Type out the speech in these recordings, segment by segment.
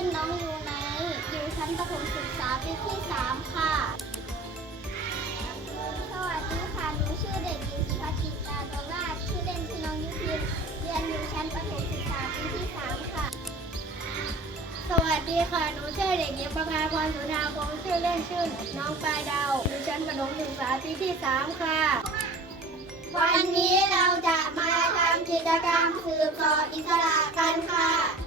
ชื่อนน้องยูไนอยู่ชั้นประถมศึกษาปีที่ 3 ค่ะ สวัสดีค่ะ หนูชื่อเด็กหญิงสุภกิตาดวงราชชื่อเล่นชื่อน้องยุพินเรียนอยู่ชั้นประถมศึกษาปีที่ 3 ค่ะ สวัสดีค่ะ หนูชื่อเด็กหญิงประภาพรสุธาพงชื่อเล่นชื่อน้องปลายดาวอยู่ชั้นประถมศึกษาปีที่ 3 ค่ะ วันนี้เราจะมาทำกิจกรรมสืบสอบอิสระกันค่ะ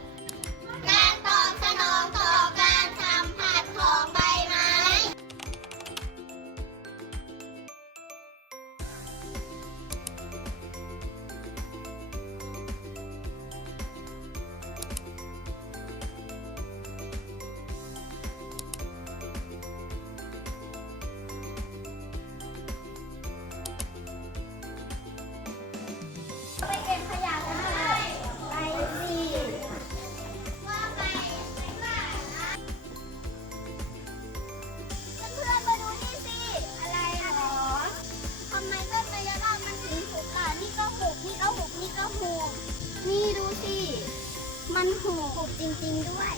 มันหุบหุบจริง ๆ ด้วย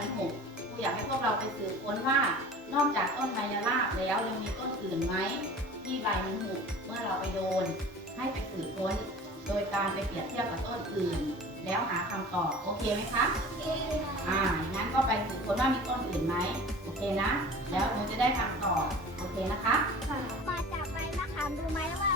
2006ครูอยากให้พวกเราไปสืบค้นว่านอกจากต้นไมยราแล้วยังมีต้นอื่นไหมที่ใบมันหุบเมื่อเราไปโดน ให้ไปสืบค้น โดยการไปเปรียบเทียบกับต้นอื่น แล้วหาคำตอบโอเคไหมคะโอเคอ่างั้นก็ไปสืบค้นว่ามีต้นอื่นไหมโอเคนะ แล้วหนูจะได้คำตอบโอเคนะคะมาจากใบมะขามดูไหมว่า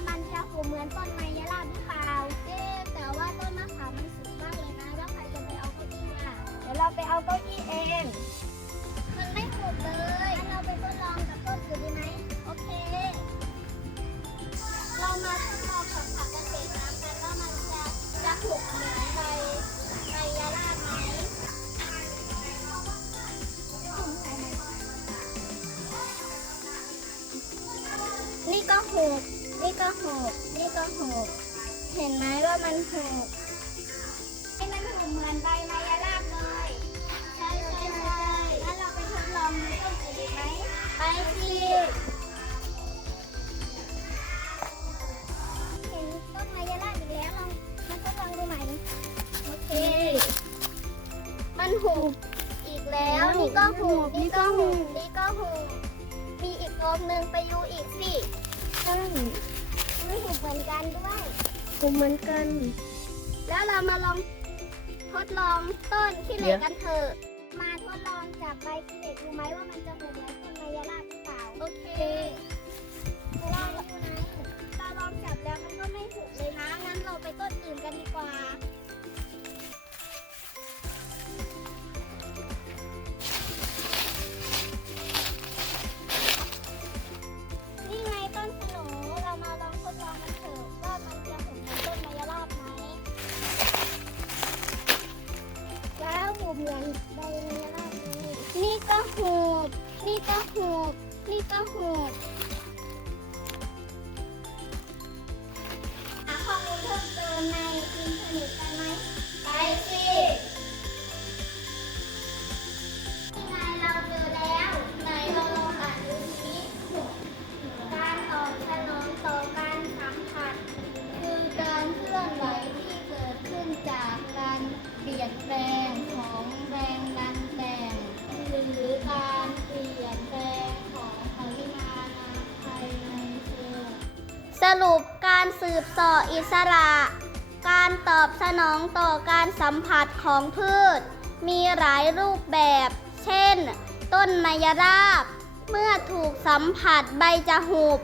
กนี่ก็หูกนี่ก็หกเห็นไหมว่ามันหูกให้มันหูกเหมือนใบมายาลาบเลย ใช่ใช่ใช่งั้นเราไปทดลองดูต้นอื่นดีไหม ไปสิเห็นต้นมายาลาบอีกแล้วลองมาทดลองดูใหม่ โอเค มันหูกอีกแล้ว นี่ก็หูกนี่ก็หูกนี่ก็หูกมีอีกกองหนึ่งไปดูอีกสิ ใช่ ม่หูกเหมือนกันด้วยผมเหมือนกัน แล้วเรามาลองทดลองต้นขี้เหล็กกันเถอะ มาทดลองจับใบขี้เหล็กดูไหมว่ามันจะหูเหมือนต้นไมยาลาบหรือเปล่า โอเคเราดูไหนเราลองจับแล้วมันก็ไม่ถูกเลยนะ งั้นเราไปต้นอื่นกันดีกว่า หกนี่ก็หกหาข้อมูลเพิ่มเติมในอินเทอร์เน็ตกันไหมไปสิ สรุปการสืบสออิสระ การตอบสนองต่อการสัมผัสของพืช มีหลายรูปแบบ เช่น ต้นไมยราบ เมื่อถูกสัมผัสใบจะหุบ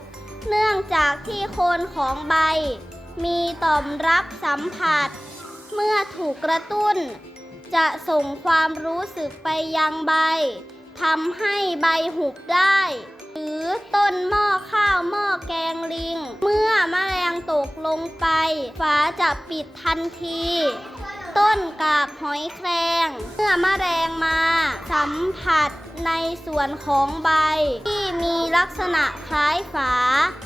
เนื่องจากที่โคนของใบ มีต่อมรับสัมผัส เมื่อถูกกระตุ้น จะส่งความรู้สึกไปยังใบทำให้ใบหุบได้ หรือต้นหม้อข้าวหม้อแกงลิง เมื่อแมลงตกลงไป ฝาจะปิดทันที ต้นกาบหอยแครงเมื่อแมลงมา สัมผัสในส่วนของใบ ที่มีลักษณะคล้ายฝา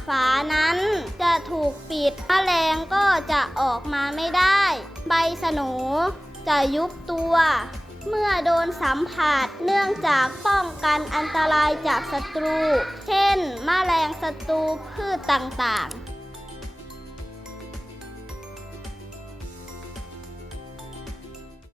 ฝานั้นจะถูกปิดแมลงก็จะออกมาไม่ได้ ใบสนูจะยุบตัว เมื่อโดนสัมผัสเนื่องจากป้องกันอันตรายจากศัตรู เช่นแมลงศัตรูพืชต่างๆ